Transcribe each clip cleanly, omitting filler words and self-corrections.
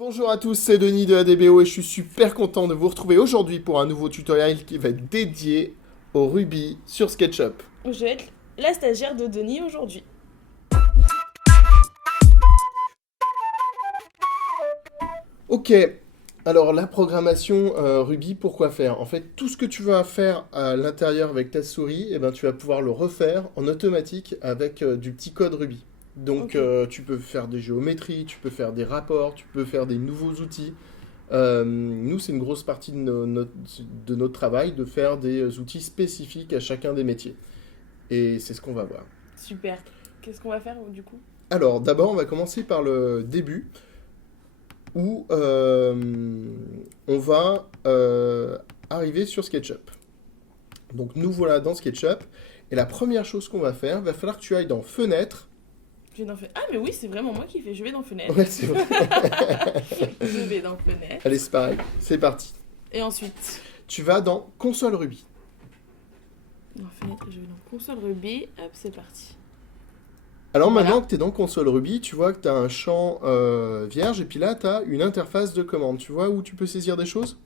Bonjour à tous, c'est Denis de ADBO et je suis super content de vous retrouver aujourd'hui pour un nouveau tutoriel qui va être dédié au Ruby sur SketchUp. Je vais être la stagiaire de Denis aujourd'hui. Ok, alors la programmation Ruby, pourquoi faire? En fait, tout ce que tu vas faire à l'intérieur avec ta souris, eh ben, tu vas pouvoir le refaire en automatique avec du petit code Ruby. Donc Ok. tu peux faire des géométries, tu peux faire des rapports, tu peux faire des nouveaux outils. Nous, c'est une grosse partie de notre travail de faire des outils spécifiques à chacun des métiers. Et c'est ce qu'on va voir. Super. Qu'est-ce qu'on va faire du coup? Alors, d'abord, on va commencer par le début, où on va arriver sur SketchUp. Donc, nous voilà dans SketchUp. Et la première chose qu'on va faire, va falloir que tu ailles dans Fenêtre. Je vais dans Fenêtre. Ah mais oui, c'est vraiment moi qui fais. Je vais dans Fenêtre. Ouais, c'est vrai. Je vais dans Fenêtre. Allez, c'est pareil. C'est parti. Et ensuite, Tu vas dans Console Ruby. dans Fenêtre, je vais dans Console Ruby. Hop, c'est parti. Alors Voilà. maintenant que tu es dans Console Ruby, tu vois que tu as un champ vierge et puis là tu as une interface de commande. Tu vois où tu peux saisir des choses?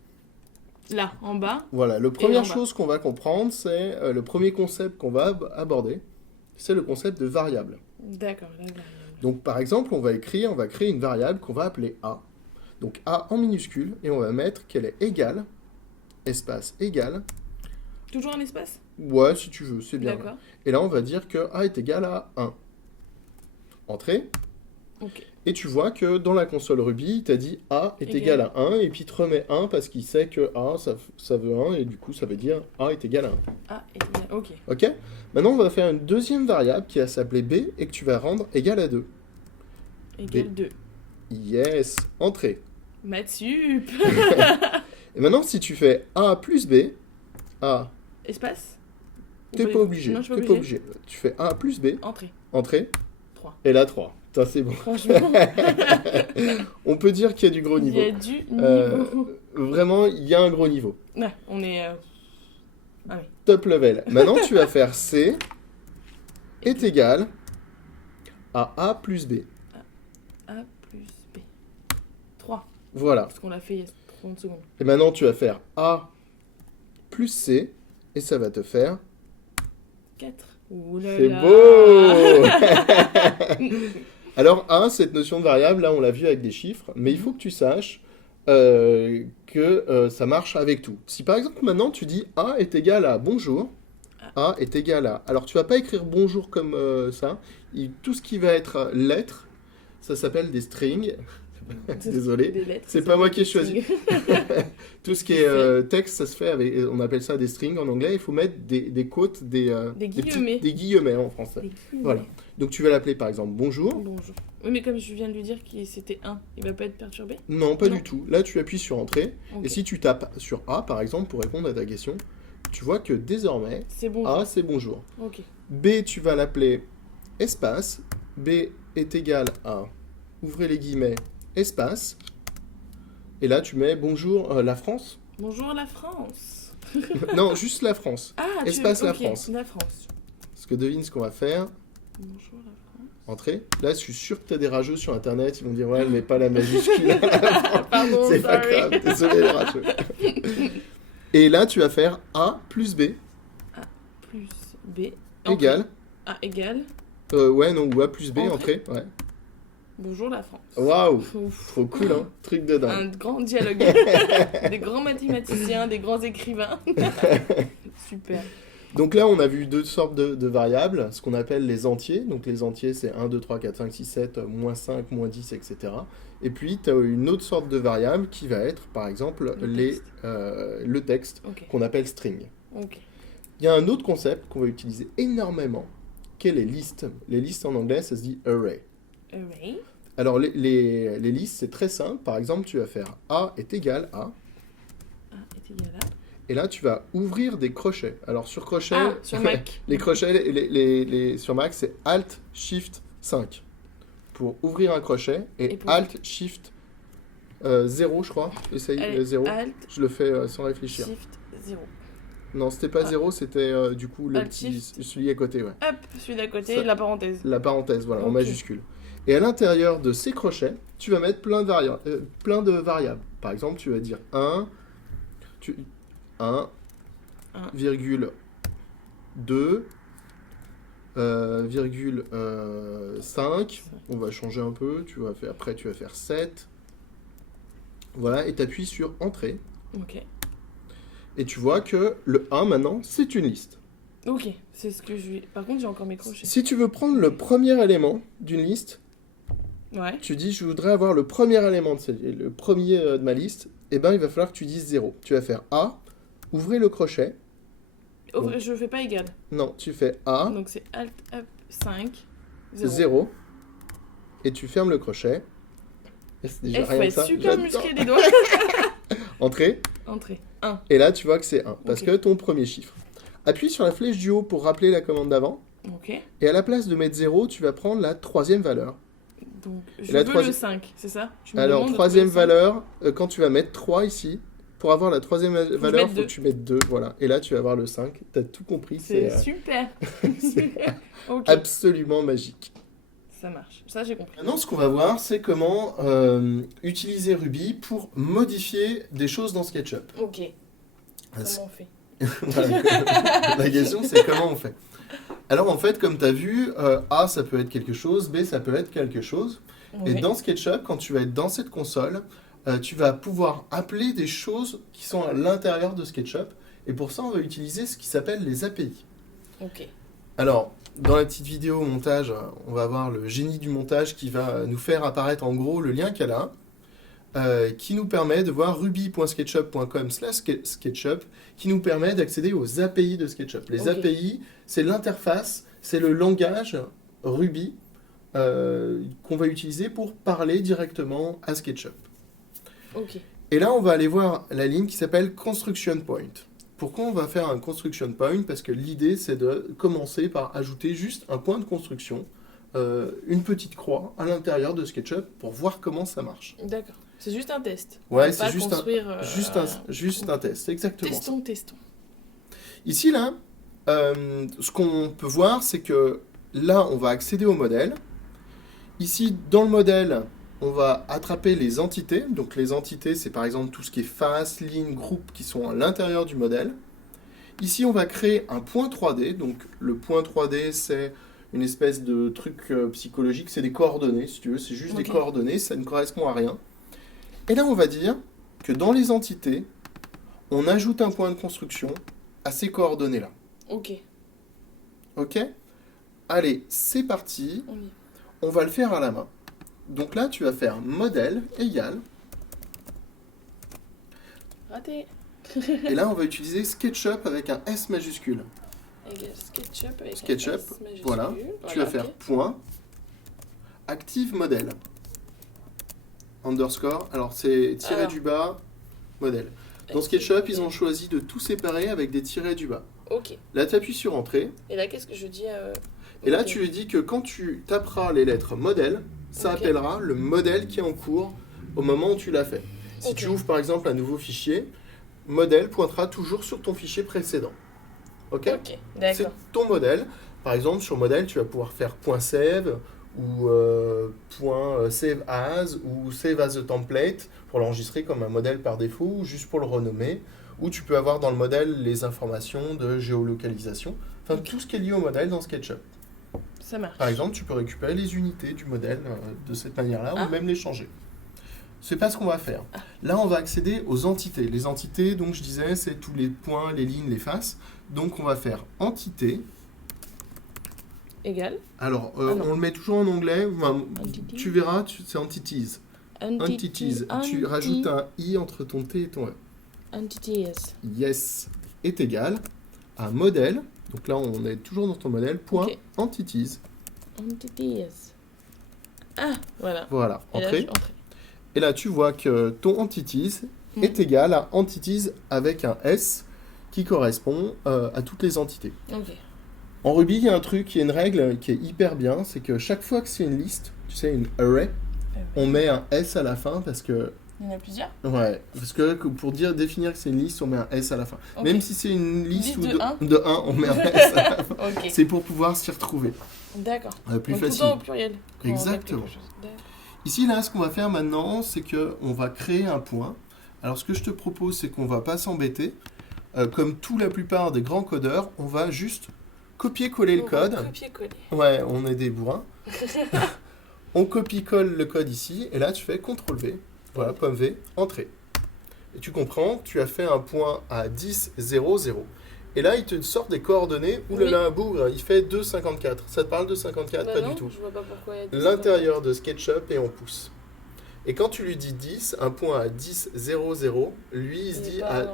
Là, en bas. Voilà, la en première bas. chose qu'on va comprendre, c'est le premier concept qu'on va aborder, c'est le concept de variable. D'accord, là, variable. Donc par exemple, on va créer une variable qu'on va appeler A. Donc A en minuscule et on va mettre qu'elle est égale, espace égal. Toujours un espace? Ouais, si tu veux, c'est bien. D'accord. Et là, on va dire que A est égal à 1. Entrée. Ok. Et tu vois que dans la console Ruby, il t'a dit A est égal Égal. à 1, et puis il te remet 1 parce qu'il sait que A, ça veut 1, et du coup, ça veut dire A est égal à 1. Ah, égal. Ok. Ok? Maintenant, on va faire une deuxième variable qui va s'appeler B, et que tu vas rendre égal à 2. Égal B. 2. Yes! Entrée. Maths sup. Et maintenant, si tu fais A plus B, A, Espace? Ou t'es pas obligé, Non, je suis t'es pas pas obligée. obligé. Tu fais A plus B, Entrée. entrée, 3. et là 3. Ça, c'est bon. Franchement, On peut dire qu'il y a du gros il niveau. y a du Euh, niveau. Vraiment, il y a un gros niveau. Ouais, on est. Ah oui. Top level. Maintenant, tu vas faire C est égal à A plus B. A plus B. 3. Voilà. Parce qu'on l'a fait il y a 30 secondes. Et maintenant, tu vas faire A plus C, et ça va te faire... 4. Ouh là C'est là. beau! Alors, A, cette notion de variable, là, on l'a vu avec des chiffres, mais il faut que tu saches que ça marche avec tout. Si par exemple, maintenant, tu dis A est égal à bonjour, A est égal à... Alors, tu vas pas écrire bonjour comme ça. Tout ce qui va être lettres, ça s'appelle des strings. Désolé. Des lettres. C'est ça pas moi fait qui ai des choisi. signes. Tout ce qui est texte, ça se fait avec, on appelle ça des strings en anglais. Il faut mettre des quotes, Des guillemets. des guillemets en français. Des guillemets. Voilà. Donc tu vas l'appeler par exemple bonjour. Bonjour. Oui, mais comme je viens de lui dire que c'était 1, il va pas être perturbé? Non, pas Non. du tout. Là, tu appuies sur entrée. Ok. Et si tu tapes sur A par exemple pour répondre à ta question, tu vois que désormais, C'est bon. A c'est bonjour. Ok. B, tu vas l'appeler espace. B est égal à, ouvrez les guillemets, espace. Et là, tu mets bonjour la France. Bonjour la France. Non, juste la France. Ah, Espace la ok, France. La France. Parce que devine ce qu'on va faire. Bonjour la France. Entrée. Là, je suis sûr que tu as des rageux sur Internet. Ils vont dire, ouais, elle met pas la majuscule à la fin. Pardon, C'est pas sorry. grave. Désolé, les rageux. Et là, tu vas faire A plus B Plus B. Entrée. égale. A égale. Ouais, non, ou A plus B, Entrée. entrée. Ouais. Bonjour la France. Waouh! Ouf. Trop cool, hein? Truc de dingue. Un grand dialogue. Des grands mathématiciens, des grands écrivains. Super. Donc là, on a vu deux sortes de variables, ce qu'on appelle les entiers. Donc les entiers, c'est 1, 2, 3, 4, 5, 6, 7, moins 5, moins 10, etc. Et puis, tu as une autre sorte de variable qui va être, par exemple, le texte Ok. qu'on appelle string. Ok. Il y a un autre concept qu'on va utiliser énormément, qui est les listes. Les listes en anglais, ça se dit array. Array. Alors, les listes, c'est très simple. Par exemple, tu vas faire A est égal à... A est égal à. Et là, tu vas ouvrir des crochets. Alors, sur crochet... Ah, sur Mac. les crochets, sur Mac, c'est Alt, Shift, 5. Pour ouvrir un crochet. Et, Et pour- Alt, Shift, 0, je crois. Essaye, Allez, 0. Alt, Je le fais sans réfléchir. Shift, 0. Non, c'était pas Ah. 0, c'était du coup le Alt, petit, Shift. celui à côté, ouais. Hop, celui d'à côté, Ça- la parenthèse. La parenthèse, voilà, en Ok. majuscule. Et à l'intérieur de ces crochets, tu vas mettre plein de variables. Par exemple, tu vas dire 1, 2, virgule 5. On va changer un peu. Après, tu vas faire 7. Voilà, et tu appuies sur Entrée. Ok. Et tu vois que le 1, maintenant, c'est une liste. Ok, c'est ce que je vais... Par contre, j'ai encore mes crochets. Si tu veux prendre le premier élément d'une liste, Ouais. tu dis, je voudrais avoir le premier élément, le premier de ma liste, et ben il va falloir que tu dises 0. Tu vas faire A, ouvrez le crochet. Je fais pas égal. Non, tu fais A, Donc c'est Alt Up 5, 0, et tu fermes le crochet. Et c'est déjà Il faut rien que être ça. super J'adore. musclé des doigts. Entrée, Entrée. 1. et là tu vois que c'est 1, parce Ok. que ton premier chiffre. Appuie sur la flèche du haut pour rappeler la commande d'avant, Ok. et à la place de mettre 0, tu vas prendre la troisième valeur. Donc je la veux troisi- le 5, c'est ça? Tu me Alors, demandes de troisième trouver le valeur, quand tu vas mettre 3 ici, pour avoir la troisième valeur, mette il faut deux. que tu mettes 2, voilà. Et là, tu vas avoir le 5. Tu as tout compris, 5. C'est c'est super. c'est Ok, absolument magique. ça marche. Ça, j'ai compris. Maintenant, ce qu'on va voir, c'est comment utiliser Ruby pour modifier des choses dans SketchUp. Ok, Ah, c'est- comment on fait? Voilà. La question, c'est comment on fait. Alors, en fait, comme tu as vu, A, ça peut être quelque chose, B, ça peut être quelque chose. Et Ouais. dans SketchUp, quand tu vas être dans cette console, tu vas pouvoir appeler des choses qui sont à l'intérieur de SketchUp. Et pour ça, on va utiliser ce qui s'appelle les API. Ok. Alors, dans la petite vidéo montage, on va voir le génie du montage qui va nous faire apparaître en gros le lien qu'elle a, qui nous permet de voir ruby.sketchup.com/sketchup, qui nous permet d'accéder aux API de SketchUp. Les Ok. API, c'est l'interface, c'est le langage Ruby qu'on va utiliser pour parler directement à SketchUp. Ok. Et là, on va aller voir la ligne qui s'appelle Construction Point. Pourquoi on va faire un Construction Point? Parce que l'idée, c'est de commencer par ajouter juste un point de construction, une petite croix à l'intérieur de SketchUp pour voir comment ça marche. D'accord. C'est juste un test. Ouais, On va c'est pas juste construire, juste un test, exactement. ça. Testons. Ici, là, ce qu'on peut voir, c'est que là, on va accéder au modèle. Ici, dans le modèle, on va attraper les entités. Donc, les entités, c'est par exemple tout ce qui est face, ligne, groupe qui sont à l'intérieur du modèle. Ici, on va créer un point 3D. Donc, le point 3D, c'est une espèce de truc psychologique. C'est des coordonnées, si tu veux. C'est juste des Ok. coordonnées. Ça ne correspond à rien. Et là, on va dire que dans les entités, on ajoute un point de construction à ces coordonnées-là. Ok. OK? Allez, c'est parti. On y est. On va le faire à la main. Donc là, tu vas faire modèle égal. Raté. Et là, on va utiliser SketchUp avec un S majuscule. Égal SketchUp avec SketchUp, un S majuscule. voilà. Tu vas faire ok. point. Active modèle. Underscore. Alors, c'est tiré Alors. du bas, modèle. Dans SketchUp, ils ont choisi de tout séparer avec des tirets du bas. Ok. Là, tu appuies sur Entrée. Et là, qu'est-ce que je dis Et là, ok. tu lui dis que quand tu taperas les lettres modèle, ça Ok. appellera le modèle qui est en cours au moment où tu l'as fait. Si Ok. tu ouvres par exemple un nouveau fichier, modèle pointera toujours sur ton fichier précédent. Ok? Ok, C'est d'accord. ton modèle. Par exemple, sur modèle, tu vas pouvoir faire .save ou .save as ou save as a template pour l'enregistrer comme un modèle par défaut ou juste pour le renommer. Ou tu peux avoir dans le modèle les informations de géolocalisation. Enfin, Ok. tout ce qui est lié au modèle dans SketchUp. Ça marche. Par exemple, tu peux récupérer les unités du modèle de cette manière-là Ah. ou même les changer. C'est pas ce qu'on va faire. Là, on va accéder aux entités. Les entités, donc je disais, c'est tous les points, les lignes, les faces. Donc on va faire entité. Égal. Alors, Ah non. on le met toujours en anglais. Enfin, Entity. tu verras, c'est entities. Entities. Tu rajoutes un i entre ton t et ton e. Entities. Yes est égal à modèle. Donc là, on est toujours dans ton modèle. Point Ok. entities. Entities. Ah, voilà. Voilà. Et là, Entrée. entrée. Et là, tu vois que ton entities Mm. est égal à entities avec un S qui correspond à toutes les entités. Ok. En Ruby, il y a un truc, il y a une règle qui est hyper bien, c'est que chaque fois que c'est une liste, tu sais, une array, on met un S à la fin parce que, Il y en a plusieurs. ouais, parce que pour définir que c'est une liste, on met un S à la fin. Ok. Même si c'est une liste Liste ou de un. de 1, on met un S à la fin. Ok. C'est pour pouvoir s'y retrouver D'accord. plus Donc, tout le facile. temps au pluriel. quand on tape Exactement. quelque chose. D'accord. Ici, là, ce qu'on va faire maintenant, c'est qu'on va créer un point. Alors, ce que je te propose, c'est qu'on va pas s'embêter. Comme la plupart des grands codeurs, on va juste copier-coller le code. Copier-coller. Ouais, on est des bourrins. On copie-colle le code ici, et là, tu fais CTRL-V. Voilà, pomme V, entrée. Et tu comprends, tu as fait un point à 10, 0, 0. Et là, il te sort des coordonnées. Ouh là là, un bougre, il fait 2,54. Ça te parle de 54? Pas non, du tout. Je vois pas pourquoi. L'intérieur de SketchUp et on pousse. Et quand tu lui dis 10, un point à 10, 0, 0, lui, il se dit à...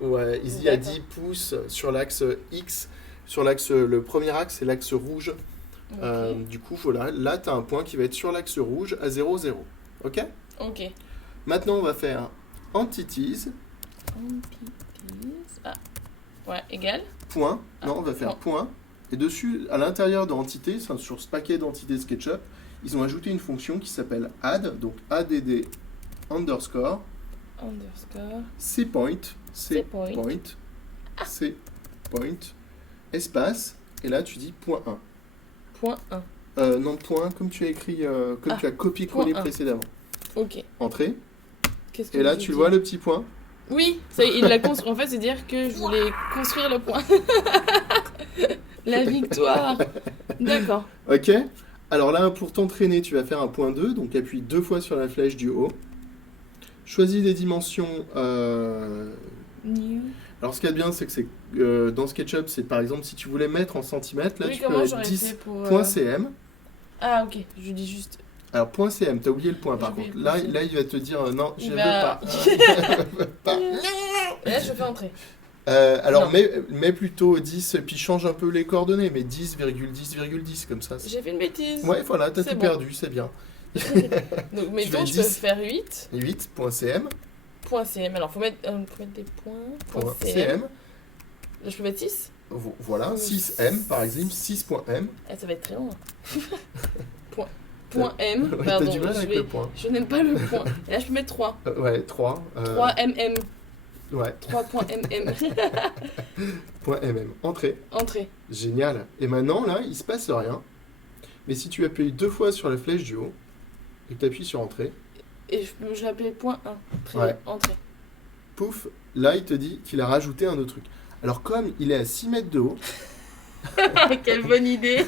Ouais, il se dit à 10 pouces sur l'axe X. Sur l'axe, le premier axe, c'est l'axe rouge. Okay. Du coup, voilà, là, tu as un point qui va être sur l'axe rouge à 0, 0. Ok? Ok. Maintenant, on va faire Entities. Entities. Ah. Ouais, égal. Point. Non, on va faire point. Et dessus, à l'intérieur de Entité, sur ce paquet d'entités SketchUp, ils ont ajouté une fonction qui s'appelle add, donc add underscore cPoint, cPoint, espace, et là tu dis point 1. Point 1. Non, point, comme tu as écrit, tu as copié-collé précédemment. Ok. Entrée. Que et là tu vois le petit point. Oui, ça, il l'a construit. En fait, c'est dire que je voulais construire le point. La victoire. D'accord. Ok. Alors là, pour t'entraîner, tu vas faire un point 2, donc appuie 2 fois sur la flèche du haut. Choisis des dimensions. New. Alors ce qu'il y a de bien, c'est que dans SketchUp, c'est par exemple, si tu voulais mettre en centimètres, là tu peux mettre 10.cm. Ah ok, je dis juste. Alors .cm, t'as oublié le point par contre. Là, il va te dire non, je ne veux pas. Là, je fais entrer. Alors, mets plutôt 10, puis change un peu les coordonnées, mais 10,10,10 comme ça. J'ai fait une bêtise. Ouais, voilà, t'as tout perdu, c'est bien. Donc, mettons, je peux faire 8. 8.cm. .cm, alors faut mettre des points. .cm. Là, je peux mettre 6. Voilà, 6m par exemple, 6.m. Ah, ça va être très long. Point M, pardon, t'as du mal avec le point. Je n'aime pas le point. Et là, je peux mettre 3. Ouais, 3. 3 mm. Ouais. 3.mm. Point .mm. Entrée. Entrée. Génial. Et maintenant, là, il se passe rien. Mais si tu appuies 2 fois sur la flèche du haut, et que tu appuies sur Entrée... Et je l'appelais point 1. Très bien. Entrée. Pouf, là, il te dit qu'il a rajouté un autre truc. Alors, comme il est à 6 mètres de haut... Quelle bonne idée.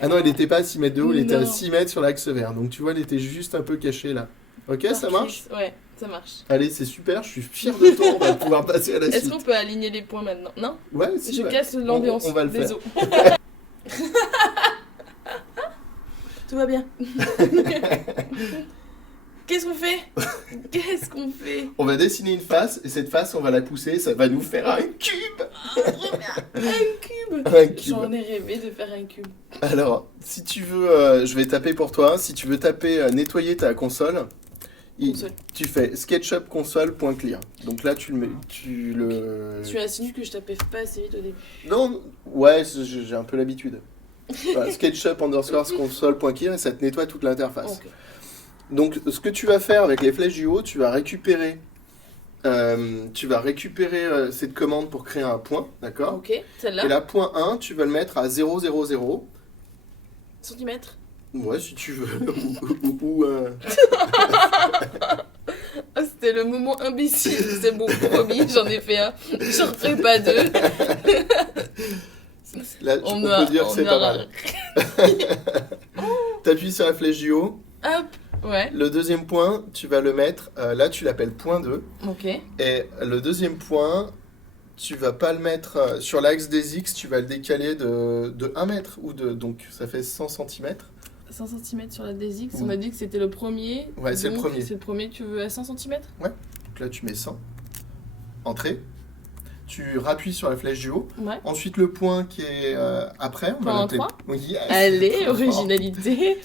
Ah non, il n'était pas à 6 mètres de haut, il était à 6 mètres sur l'axe vert. Donc tu vois, il était juste un peu caché là. Ok, ça marche? Ouais, ça marche. Allez, c'est super, je suis fier de toi, on va pouvoir passer à la suite. Est-ce qu'on peut aligner les points maintenant? Non? Ouais, si. Je casse l'ambiance. On va le faire. Tout va bien. Qu'est-ce qu'on fait? Qu'est-ce qu'on fait? On va dessiner une face, et cette face, on va la pousser, ça va nous faire un cube. Un cube. J'en ai rêvé de faire un cube. Alors, si tu veux, je vais taper pour toi, si tu veux taper nettoyer ta console, tu fais SketchUp console.clear. Donc là, tu insinues que je tapais pas assez vite au début. Non, ouais, j'ai un peu l'habitude. Voilà, SketchUp underscore console.clear et ça te nettoie toute l'interface. Okay. Donc, ce que tu vas faire avec les flèches du haut, tu vas récupérer cette commande pour créer un point, d'accord? Ok, celle-là. Et la point 1, tu vas le mettre à 0,0,0. Centimètres? Ouais, si tu veux. C'était le moment imbécile, c'est bon, promis, j'en ai fait un. J'en ferai pas deux. Là, on peut dire que c'est pas mal. T'appuies sur la flèche du haut. Hop. Ouais. Le deuxième point, tu vas le mettre, là tu l'appelles point 2. Ok. Et le deuxième point, tu vas pas le mettre sur l'axe des X, tu vas le décaler de 1 mètre, donc ça fait 100 cm. 100 cm sur la des X, on m'a dit que c'était le premier. Ouais, c'est le premier. C'est le premier, tu veux à 100 cm? Ouais, donc là tu mets 100. Entrée. Tu rappuies sur la flèche du haut. Ouais. Ensuite, le point qui est après. On va l'appeler. Oui, allez, originalité.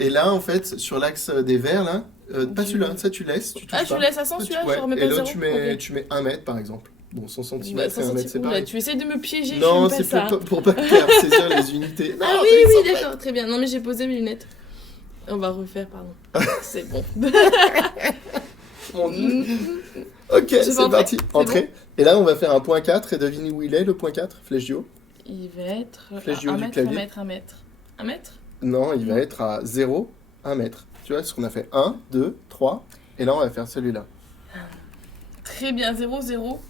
Et là, en fait, sur l'axe des verts, là, pas celui-là, ça tu laisses. Tu tu laisses à 100 celui-là, je remets pas et là, 0. tu mets 1 mètre, par exemple. Bon, 100 cm et 1 mètre, c'est pareil. Tu essayes de me piéger, non, c'est pour pas faire saisir les unités. Non, oui, d'accord, très bien. Non, mais j'ai posé mes lunettes. On va refaire, pardon. C'est bon. Mon Dieu. Ok, c'est parti. Entrée. Bon. Et là, on va faire un point 4 et devine où il est, le point 4, flèche du haut. Il va être flèche du haut 1 du mètre, clavier. 1 mètre, 1 mètre. 1 mètre? Non, il va être à 0, 1 mètre. Tu vois, ce qu'on a fait 1, 2, 3. Et là, on va faire celui-là. Très bien, 0, 0.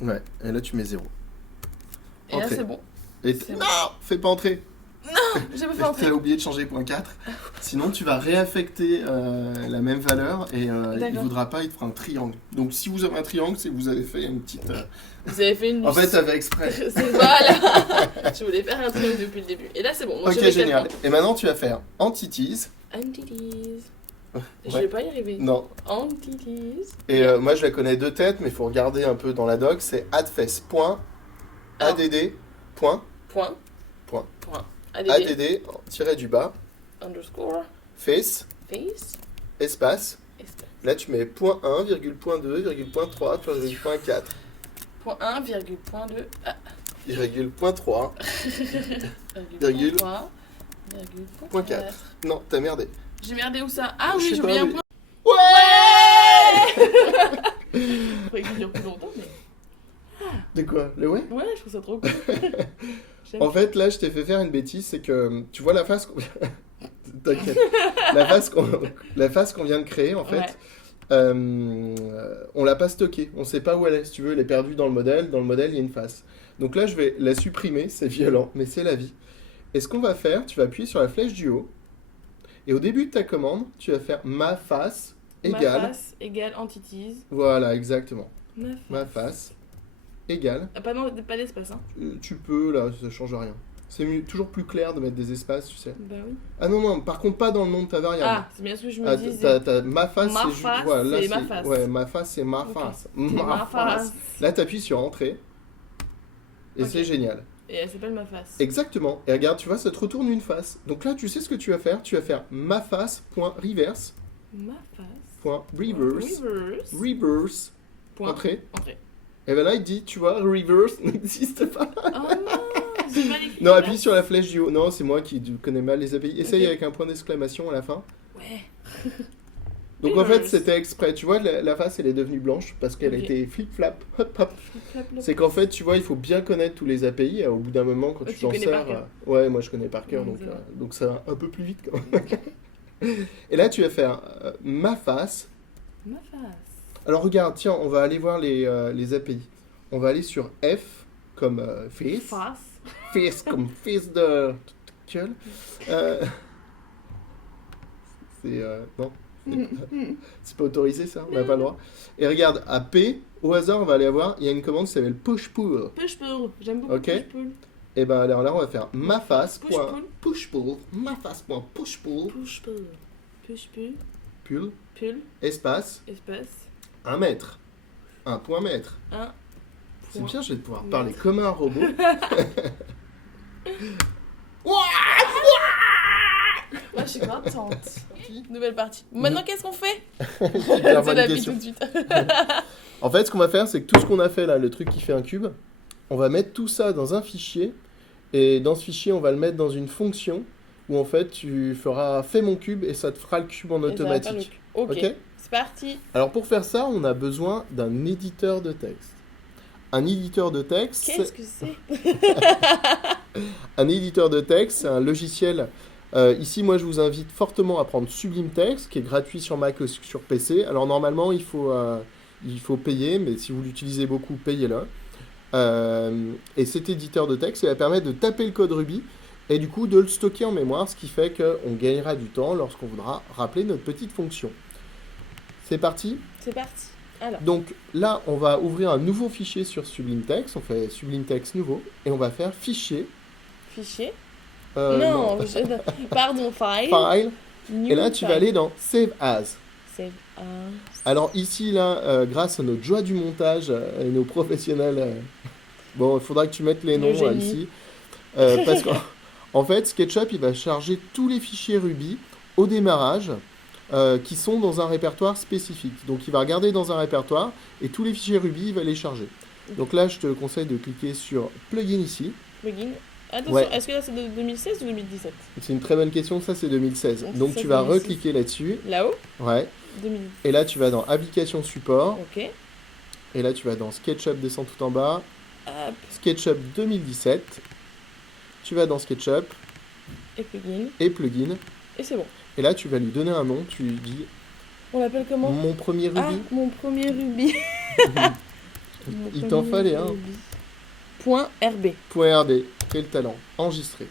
Ouais, et là, tu mets 0. Et là, Entrée. c'est bon. Et C'est non, bon. fais pas entrer. J'ai pas fait entrer. T'as oublié de changer point 4. Sinon, tu vas réaffecter la même valeur et il D'accord. voudra pas, il te fera un triangle. Donc, si vous avez un triangle, c'est que vous avez fait une petite... Vous avez fait une... En fait, t'avais exprès. C'est voilà. Je voulais faire un truc depuis le début. Et là, c'est bon. Moi, Ok, je vais génial. Et maintenant, tu vas faire entities. Entities. Je Ouais. vais pas y arriver. Non. Entities. Et moi, je la connais de tête, mais il faut regarder un peu dans la doc. C'est addFace. Ah. ADD. Point. Point. Point. Point. ADD. ADD, tiré du bas. Underscore. Face. Face. Espace. Espace. Là, tu mets point 1, virgule point 2, virgule point 3, virgule point 4. Point 1, virgule point 2. Ah. Virgule point 3. Virgule. Point 3. Virgule Point point 4. 4. Non, t'as merdé. J'ai merdé où ça? Ah Je oui, sais j'ai pas, oublié un mais- point. Ouais. Faudrait qu'il dure plus longtemps, mais. De quoi? Le ouais? Ouais, je trouve ça trop cool. J'aime. En fait, là, je t'ai fait faire une bêtise, c'est que tu vois la face qu'on T'inquiète. La face qu'on vient de créer, en fait, Ouais. on l'a pas stockée. On sait pas où elle est. Si tu veux, elle est perdue dans le modèle. Dans le modèle, il y a une face. Donc là, je vais la supprimer. C'est violent, mais c'est la vie. Et ce qu'on va faire, tu vas appuyer sur la flèche du haut. Et au début de ta commande, tu vas faire ma face égale. Ma face égale entities. Voilà, exactement. Ma face. Ma face égale. Ah, pas d'espace, hein. Tu peux, là, ça change rien. C'est toujours plus clair de mettre des espaces, tu sais. Bah oui. Ah non, non, par contre, pas dans le nom de ta variable. Ah, c'est bien ce que je me Ah, disais. ma face, Ma c'est juste. face, Voilà, là, c'est ma face. Ouais, ma face, c'est ma Ok. face. Ma face. Là, tu appuies sur Entrée. Et Ok. c'est génial. Et elle s'appelle ma face. Exactement. Et regarde, tu vois, ça te retourne une face. Donc là, tu sais ce que tu vas faire. Tu vas faire ma face.reverse. Ma face. Reverse. Reverse. Reverse. Point. Entrée. Entrée. Et ben là, il dit, tu vois, reverse n'existe pas. Oh non, j'ai mal écrit. Non, appuie sur la flèche du haut. Non, c'est moi qui connais mal les API. Essaye Ok. avec un point d'exclamation à la fin. Ouais. Donc en fait, Reverse. c'était exprès. Tu vois, la face, elle est devenue blanche parce qu'elle Ok. était flip-flap. Hop, hop. Clap, clap. C'est qu'en fait, tu vois, il faut bien connaître tous les API. Au bout d'un moment, quand Oh, tu tu t'en connais par sers. cœur. Ouais, moi je connais par cœur, Ça va. donc ça va un peu plus vite quand même. Et là, tu vas faire ma face. Ma face. Alors regarde, tiens, on va aller voir les API. On va aller sur F comme face. Face. Face comme face de gueule. C'est. Non. C'est pas autorisé ça, on n'a pas le droit. Et regarde, à P, au hasard, on va aller voir, il y a une commande qui s'appelle push-pull. Push-pull. J'aime beaucoup Ok. push-pull. Et ben alors là, on va faire ma face. Push-pull. Push-pull. Ma face. Push-pull. Push-pull. Push-pull. Pull. Pull. Espace. Espace. 1 mètre. 1 point mètre. Un. C'est point. bien, je vais pouvoir Mètre. parler comme un robot. Ouais, je suis contente. Nouvelle partie. Maintenant, qu'est-ce qu'on fait? Super C'est bonne la vie question. tout de suite. En fait, ce qu'on va faire, c'est que tout ce qu'on a fait là, le truc qui fait un cube, on va mettre tout ça dans un fichier. Et dans ce fichier, on va le mettre dans une fonction où en fait, tu feras fais mon cube et ça te fera le cube en Et ça va faire le automatique. cul. Ok. Ok. C'est parti. Alors pour faire ça, on a besoin d'un éditeur de texte. Un éditeur de texte, Qu'est-ce que c'est? un éditeur de texte, c'est un logiciel. Ici, moi, je vous invite fortement à prendre Sublime Text, qui est gratuit sur Mac ou sur PC. Alors normalement, il faut payer, mais si vous l'utilisez beaucoup, payez-le. Et cet éditeur de texte, il va permettre de taper le code Ruby et du coup de le stocker en mémoire, ce qui fait qu'on gagnera du temps lorsqu'on voudra rappeler notre petite fonction. C'est parti? C'est parti. Alors. Donc là, on va ouvrir un nouveau fichier sur Sublime Text. On fait Sublime Text nouveau et on va faire fichier. Fichier. Non. Pardon, file. File. New Et là, tu vas file. aller dans Save As. Save as. Alors ici, là, grâce à notre joie du montage et nos professionnels, bon, il faudra que tu mettes les Le noms génie. ici. Parce qu'en en fait, SketchUp, il va charger tous les fichiers Ruby au démarrage qui sont dans un répertoire spécifique. Donc il va regarder dans un répertoire et tous les fichiers Ruby, il va les charger. Donc là, je te conseille de cliquer sur Plugin ici. Plugin. Attention, Ouais. est-ce que là c'est de 2016 ou 2017? C'est une très bonne question, ça c'est 2016. Donc, Donc ça, tu vas 2016. recliquer là-dessus. Là-haut? Ouais. 2000. Et là, tu vas dans Application Support. Ok. Et là, tu vas dans SketchUp, descends tout en bas. Hop. SketchUp 2017. Tu vas dans SketchUp. et plugin. Et c'est bon. Et là, tu vas lui donner un nom. Tu lui dis On l'appelle comment? mon premier Ah, rubis. mon premier rubis. Il t'en fallait un. Point .rb. .rb. Quel talent. Enregistré.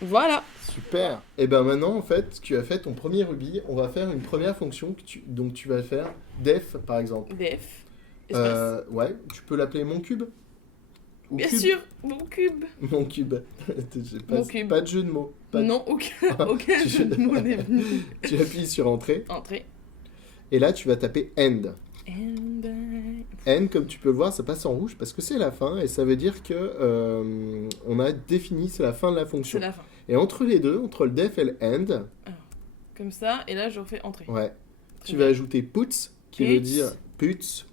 Voilà. Super. Et ben maintenant, en fait, tu as fait ton premier rubis. On va faire une première fonction. Donc, tu vas faire def, par exemple. Def. Espace. Ouais, tu peux l'appeler mon cube. Ou Bien cube. sûr, mon cube. Mon cube. Mon cube. Pas de jeu de mots. Pas de- Non, aucun jeu de mots n'est venu. Tu appuies sur entrée. Entrée. Et là, tu vas taper end. And End, comme tu peux le voir, ça passe en rouge parce que c'est la fin. Et ça veut dire que on a défini, c'est la fin de la fonction. c'est la fin. Et entre les deux, entre le def et le end, Comme ça, et là je refais entrée. ouais, Très tu bien. vas ajouter puts, qui veut Puts. dire puts,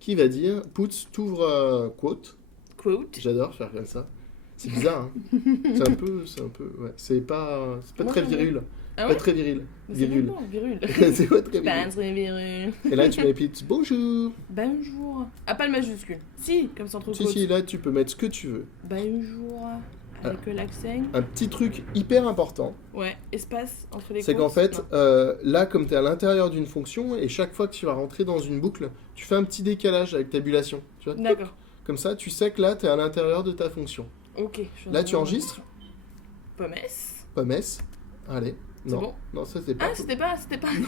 qui va dire puts, t'ouvres quote. Quote. J'adore faire comme ça. C'est bizarre, hein. c'est un peu, ouais. C'est pas Moi, très j'aime bien. viril. Ah Pas ouais? très viril. Mais c'est Virul. bon, virul. C'est pas très Pas viril. très virul. Et là, tu mets puts, bonjour. Bonjour. Ah, pas le majuscule. Si, comme centre Si, quote. si, là, tu peux mettre ce que tu veux. Bonjour. Avec l'accent. Un petit truc hyper important, Ouais, espace entre les c'est quotes. qu'en fait, Non. là, comme tu es à l'intérieur d'une fonction, et chaque fois que tu vas rentrer dans une boucle, tu fais un petit décalage avec tabulation. Tu vois, D'accord. comme ça, tu sais que là, tu es à l'intérieur de ta fonction. Ok. je suis Là, en tu train de- enregistres. Pommes. Pomme S. Allez. C'est Non, bon? non, ça c'est pas. Ah, c'était pas.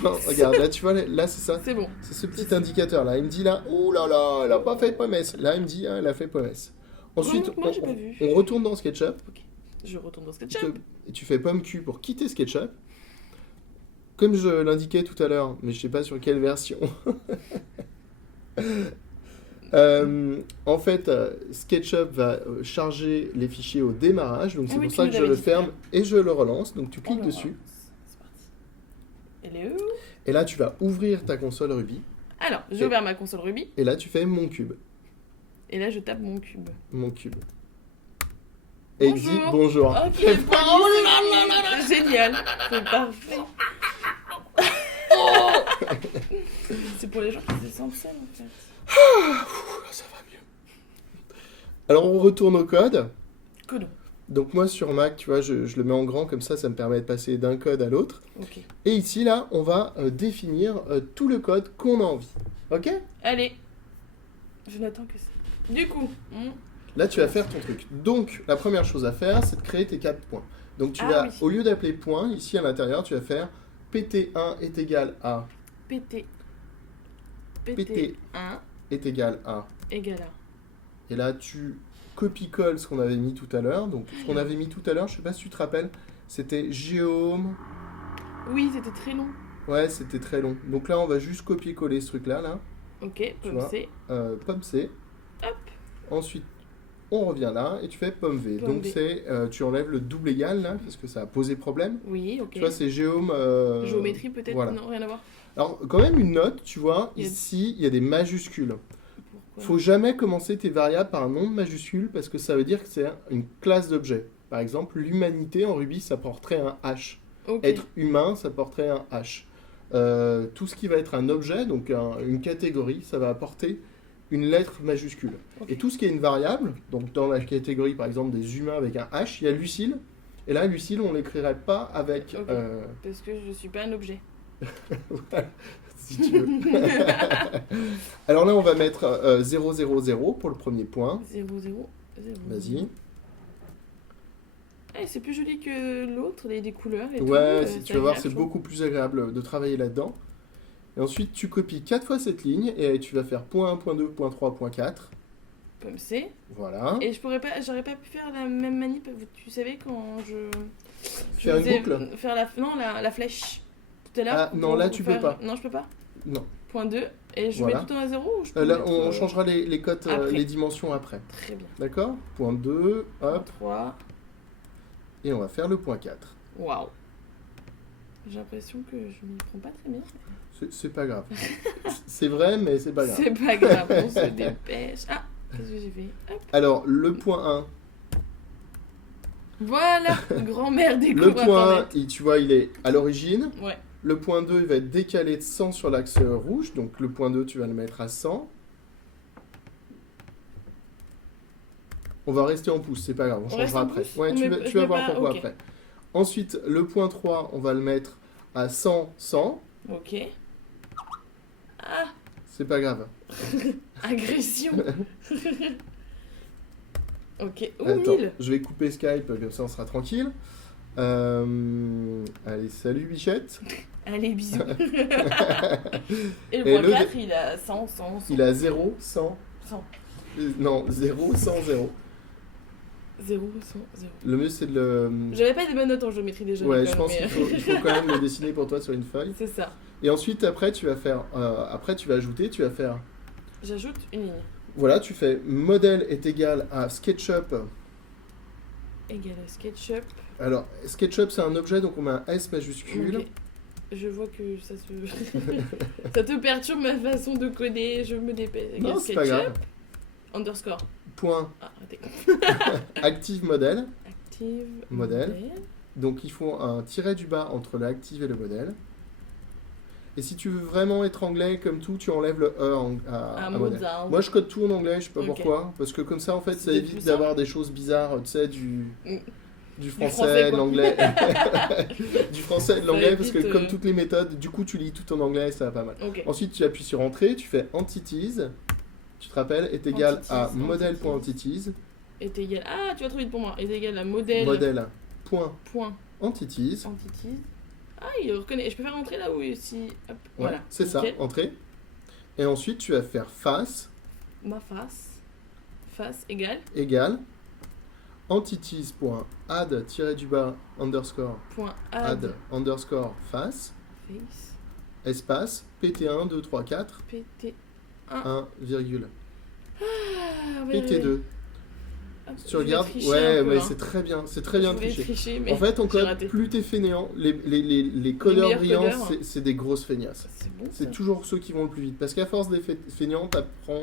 Non, regarde, là, tu vois, là, c'est ça. C'est bon. C'est ce petit indicateur là. Il me dit là, ouh là là, elle a pas fait pomme S. Là, il me dit, ah, elle a fait pomme S. Ensuite, Moi, j'ai pas vu. on retourne dans SketchUp. Je retourne dans Tu SketchUp. et tu fais pomme Q pour quitter SketchUp. Comme je l'indiquais tout à l'heure, mais je sais pas sur quelle version. En fait, SketchUp va charger les fichiers au démarrage, donc Ah c'est oui, pour tu ça nous que je l'avais le dit ferme tout et je le relance. Donc tu Oh cliques là dessus là. C'est parti. Elle est où? et là tu vas ouvrir ta console Ruby Alors, j'ai Et- ouvert ma console Ruby. et là tu fais mon cube, Et là, je tape mon cube. mon cube. Et il dit bonjour. Ok, Et c'est génial. C'est parfait. C'est pour les gens qui se sentent seuls, en fait. ça va mieux. Alors on retourne au code. Codon. Donc moi sur Mac, tu vois, je le mets en grand comme ça me permet de passer d'un code à l'autre. Ok. Et ici là, on va définir tout le code qu'on a envie. Ok? Allez. Je n'attends que ça. Du coup, Là, tu vas faire ton truc. Donc, la première chose à faire, c'est de créer tes 4 points. Donc, tu Ah vas, oui. au lieu d'appeler point, ici à l'intérieur, tu vas faire pt1 est égal à PT. PT 1 est égal à. égale à. Et là, tu copies-colles ce qu'on avait mis tout à l'heure. Donc, ce qu'on avait mis tout à l'heure, je sais pas si tu te rappelles, c'était Géome. Oui, c'était très long. Ouais, c'était très long. Donc là, on va juste copier-coller ce truc-là, là. Ok, Tu comme vois. c'est. Pomme C. Hop. Ensuite, on revient là et tu fais pomme V. Pomme Donc, V. c'est, tu enlèves le double égal, là, parce que ça a posé problème. Oui, ok. Tu vois, c'est Géome. Géométrie peut-être? voilà. Non, rien à voir. Alors, quand même, une note, tu vois, Il y a- ici, il y a des majuscules. Pourquoi? Faut jamais commencer tes variables par un nom de majuscule parce que ça veut dire que c'est une classe d'objets. Par exemple, l'humanité en Ruby, ça porterait un H. Ok. Être humain, ça porterait un H. Tout ce qui va être un objet, donc une catégorie, ça va apporter une lettre majuscule. Ok. Et tout ce qui est une variable, donc dans la catégorie par exemple des humains avec un H, il y a Lucille. Et là, Lucille, on l'écrirait pas avec. Ok. Parce que je suis pas un objet. Voilà, si tu veux. Alors là, on va mettre 0, 0, 0 pour le premier point. 0, 0, 0. Vas-y. Eh, c'est plus joli que l'autre, des couleurs et tout. Ouais, c'est tu vas voir, c'est agréable, je beaucoup plus agréable de travailler là-dedans. Et ensuite, tu copies 4 fois cette ligne et tu vas faire point 1, point 2, point 3, point 4. trouve. Comme c'est. Voilà. Et j'aurais pas pu faire la même manip, tu savais, quand je. Faire une faisais- boucle Faire la flèche. Tout à l'heure. Ah, non, pour là, tu peux pas. Non, je peux pas. Non. Point 2. Et je Voilà. mets tout en à 0 ou je peux Là, mettre, on changera les cotes, après. les dimensions après. Très bien. D'accord? Point 2, hop, 3. et on va faire le point 4. Waouh. J'ai l'impression que je m'y prends pas très bien. C'est pas grave. C'est vrai, mais c'est pas grave. C'est pas grave, on se dépêche. Ah, qu'est-ce que j'ai fait? Hop. Alors, le point 1. Voilà, grand-mère Le découvre point 1, Internet. tu vois, il est à l'origine. Ouais. Le point 2, il va être décalé de 100 sur l'axe rouge. Donc, le point 2, tu vas le mettre à 100. On va rester en pouce, c'est pas grave, on reste changera en après. pouce Ouais, On tu met- vas, je tu vas mets voir pas- pourquoi ok. après. Ensuite, le point 3, on va le mettre à 100, 100. Ok. Ah, C'est pas grave. agression. Ok. Ou Attends, 1000. je vais couper Skype, comme ça on sera tranquille. Allez, salut Bichette. Allez, bisous. Et le Et point le 4, il a 100, 100, 100. Il a 0, 100. 100. Non, 0, 100, 0. 0, 100, 0. Le mieux c'est de le. J'avais pas de bonnes notes en géométrie déjà. Ouais, à je l'école, pense mais- qu'il faut quand même le dessiner pour toi sur une feuille. C'est ça. Et ensuite, après, tu vas faire. Après, tu vas ajouter, tu vas faire. J'ajoute une ligne. Voilà, tu fais modèle est égal à SketchUp. Égal à SketchUp. Alors, SketchUp, c'est un objet, donc on met un S majuscule. Ok. Je vois que ça se... ça te perturbe ma façon de coder, je me dépêche. Égal Non, c'est pas grave. Underscore. Point Ah, arrêtez. active modèle. Active. Modèle. Donc, il faut un tiret du bas entre l'active et le modèle. Et si tu veux vraiment être anglais comme tout, tu enlèves le E à modèle. Mozart. Moi, je code tout en anglais, je sais pas Ok. pourquoi. Parce que comme ça, en fait, ça C'est évite plus d'avoir des choses bizarres, tu sais, Mm. du français, français, de quoi. l'anglais. Du français et de Ça l'anglais, parce que évite, comme toutes les méthodes, du coup, tu lis tout en anglais et ça va pas mal. Ok. Ensuite, tu appuies sur Entrée, tu fais Entities. Tu te rappelles, est égal à Entities, modèle.entities. Est égal. Ah, tu vas trop vite pour moi. Est égal à modèle. Modèle.entities. Point. Entity. Ah, il reconnaît. Je peux faire entrer là où si. Hop. Ouais, Voilà. c'est ça, Nickel. Entrée. Et ensuite, tu vas faire Ma face. Face égale. égal entities.add underscore Point add underscore face face. espace pt1 2 3 4 PT. 1 virgule Ah, ouais, pt2. Hop, Si tu je vais regardes, tricher ouais, un peu, mais hein. c'est très bien Je voulais triché. tricher, mais En fait, on j'ai code, raté. plus t'es fainéant, les codeurs meilleurs brillants, codeurs. c'est des grosses feignasses. C'est bon. C'est ça. toujours ceux qui vont le plus vite. Parce qu'à force des feignants, t'apprends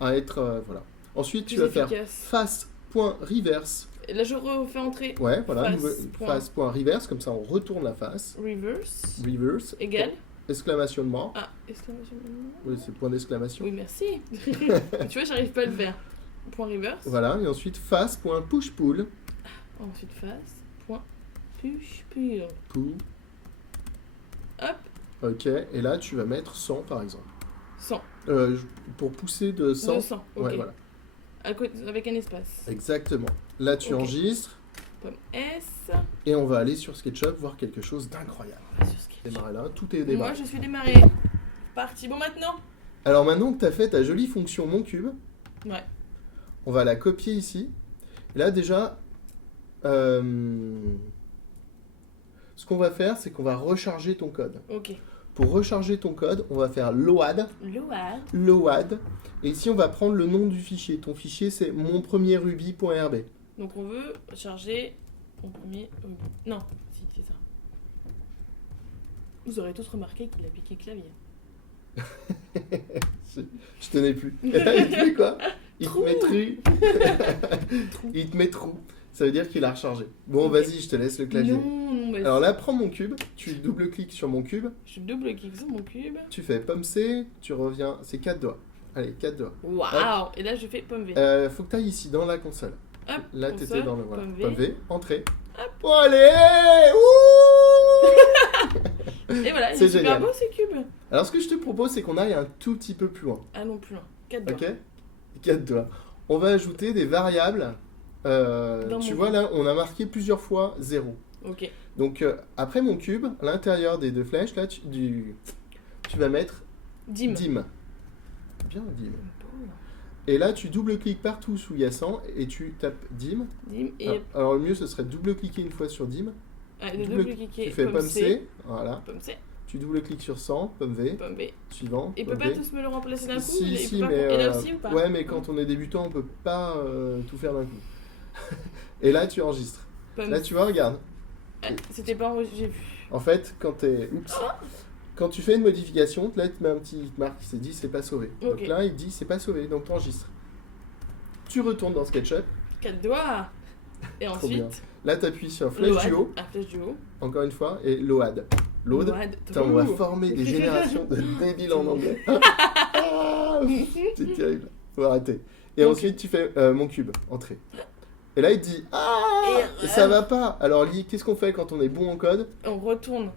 à être. Voilà. Ensuite, tu Plus vas faire efficace. face.reverse. Et là, je refais entrer. Ouais, voilà. Face. Face.reverse, comme ça on retourne la face. Reverse. Reverse. Égal. Exclamation de mort. Ah, exclamation. Oui, c'est point d'exclamation. Oui, merci. Tu vois, j'arrive pas à le faire. Point reverse. Voilà, et ensuite face.pushpull. Ensuite face. Point push pur. Pull. Hop. Ok, et là tu vas mettre 100 par exemple. 100. Pour pousser de 100. 200. Ok. Ouais, voilà. À côté, avec un espace. Exactement. Là tu Ok. enregistres Pomme S. et on va aller sur SketchUp voir quelque chose d'incroyable. On va sur Sketch. Démarrer là, tout est Moi, démarré. je suis démarré. Parti. Bon, maintenant. Alors maintenant que tu as fait ta jolie fonction mon cube, Ouais. on va la copier ici. Et là déjà, ce qu'on va faire, c'est qu'on va recharger ton code. Ok. Pour recharger ton code, on va faire load, Load. load. Et ici, on va prendre le nom du fichier. Ton fichier, c'est monpremierruby.rb. Donc, on veut charger mon premier. Non, si, c'est ça. Vous aurez tous remarqué qu'il a piqué clavier. Je tenais plus. Il te met quoi? Il te Trou. met trou. Trou. Il te met trou. Ça veut dire qu'il a rechargé. Bon, Ok. vas-y, je te laisse le clavier. Non, bah, Alors là, prends mon cube. Tu double-cliques sur mon cube. je double-clique sur mon cube. Tu fais pomme C. Tu reviens. C'est 4 doigts. Allez, 4 doigts. Waouh! Et là, je fais pomme V. Faut que tu ailles ici, dans la console. Hop, Là, console, t'étais dans le. Voilà. pomme V. Pomme V. Entrée. Hop. Oh, allez! Ouh! Et voilà, il C'est est super génial. beau ce cube. Alors, ce que je te propose, c'est qu'on aille un tout petit peu plus loin. Allons plus loin. 4 doigts. Ok? 4 doigts. On va ajouter des variables. Dans Tu mon vois cube. là, on a marqué plusieurs fois 0. Ok. Donc, après mon cube, à l'intérieur des deux flèches, là, tu vas mettre Dim. dim. Bien, dim. Et là, tu double-cliques partout sous-jacent et tu tapes dim. Dim. Et Alors, le mieux, ce serait de double-cliquer une fois sur dim. de double- double-cliquer. Tu fais pomme C. Voilà. Pomme C. Tu double-cliques sur 100, pomme V. Pomme B. Suivant. Il peut pomme pas V. tous me le remplacer d'un coup? Si, Il si, peut pas- mais. Et là aussi ou pas? Ouais, mais quand on est débutant, on peut pas tout faire d'un coup. Et là, tu enregistres. Pomme Là, tu vois, regarde. C'était pas enregistré, j'ai vu. En fait, quand tu fais une modification, là, il te met un petit marque qui s'est dit c'est pas sauvé. Ok. Donc là, il dit c'est pas sauvé, donc tu enregistres. Tu retournes dans SketchUp. 4 doigts. Et bien. ensuite, Là, tu appuies sur flèche du haut, flèche du haut. encore une fois, et load. Load. Putain, on va former des générations de débiles en anglais. Ah, c'est terrible. Faut arrêter. Et Mon ensuite, tu fais mon cube, entrée. Et là, il te dit ah, Et, ça va pas. Alors lis, qu'est-ce qu'on fait quand on est bon en code? On retourne.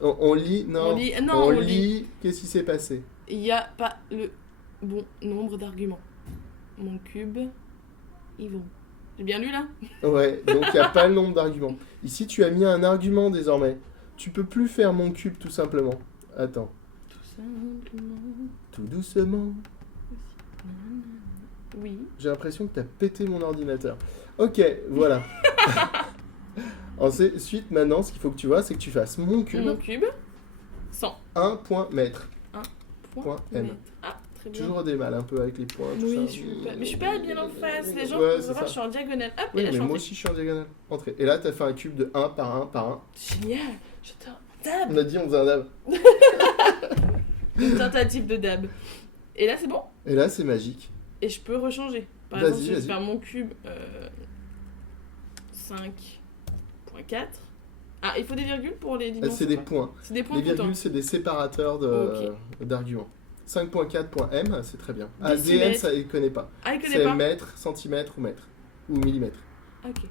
On lit, non. On lit, non, on lit. Qu'est-ce qui s'est passé? Il n'y a pas le bon nombre d'arguments. Mon cube, Yvon. J'ai bien lu là? Ouais, donc il n'y a pas le nombre d'arguments. Ici, tu as mis un argument désormais. Tu peux plus faire mon cube tout simplement. Attends. Tout simplement. Tout doucement. Oui. J'ai l'impression que tu as pété mon ordinateur. Ok, voilà. Ensuite, maintenant, ce qu'il faut que tu vois, c'est que tu fasses mon cube. Mon cube, 100. 1 point mètre. Point M. mètre. Ah, très bien. Toujours des mal un peu avec les points. Tout Oui, ça. je suis pas... Mais je suis pas bien en face. Les gens Ouais, peuvent c'est voir, ça. je suis en diagonale. Hop, Oui, et là, je mais suis moi entrée. aussi, je suis en diagonale. Entrée. Et là, tu as fait un cube de 1 par 1 par 1. Génial. J'adore. Dab. On a dit, on faisait un dab. Une tentative de dab. Et là, c'est bon. Et là, c'est magique. Et je peux rechanger. Par Vas-y, exemple, je vais vas-y. faire mon cube 5.4. Ah, il faut des virgules pour les dimensions. C'est des pas points. C'est des points Les tout le temps. virgules, c'est des séparateurs d'arguments. 5.4.m, c'est très bien. Ah, DM, Décimètre. ça, il connaît pas. Ah, il connaît C'est pas. mètre, centimètre ou mètre. Ou millimètre. Ok.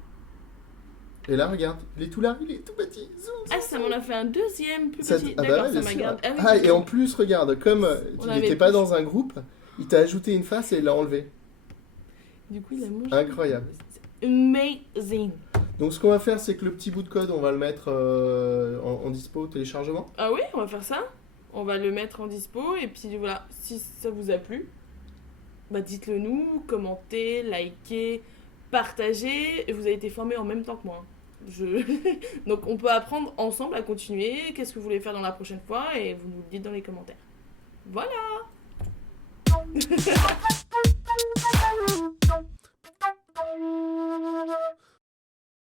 Et là, regarde, il est tout là, il est tout petit. Zoom, Ah, ça m'en a fait un deuxième plus Ça- petit. ah bah D'accord, ouais, ça bien m'a sûr. gardé. Oui, Ah, ok. et en plus, regarde, comme On il avait n'était pas plus. dans un groupe, il t'a ajouté une face et il l'a enlevé. Du coup, il a mangé. Incroyable. Amazing. Donc, ce qu'on va faire, c'est que le petit bout de code, on va le mettre en dispo au téléchargement. Ah oui, on va faire ça. On va le mettre en dispo. Et puis voilà, si ça vous a plu, bah dites-le nous, commentez, likez, partagez. Vous avez été formés en même temps que moi. Donc on peut apprendre ensemble à continuer. Qu'est-ce que vous voulez faire dans la prochaine fois? Et vous nous le dites dans les commentaires. Voilà.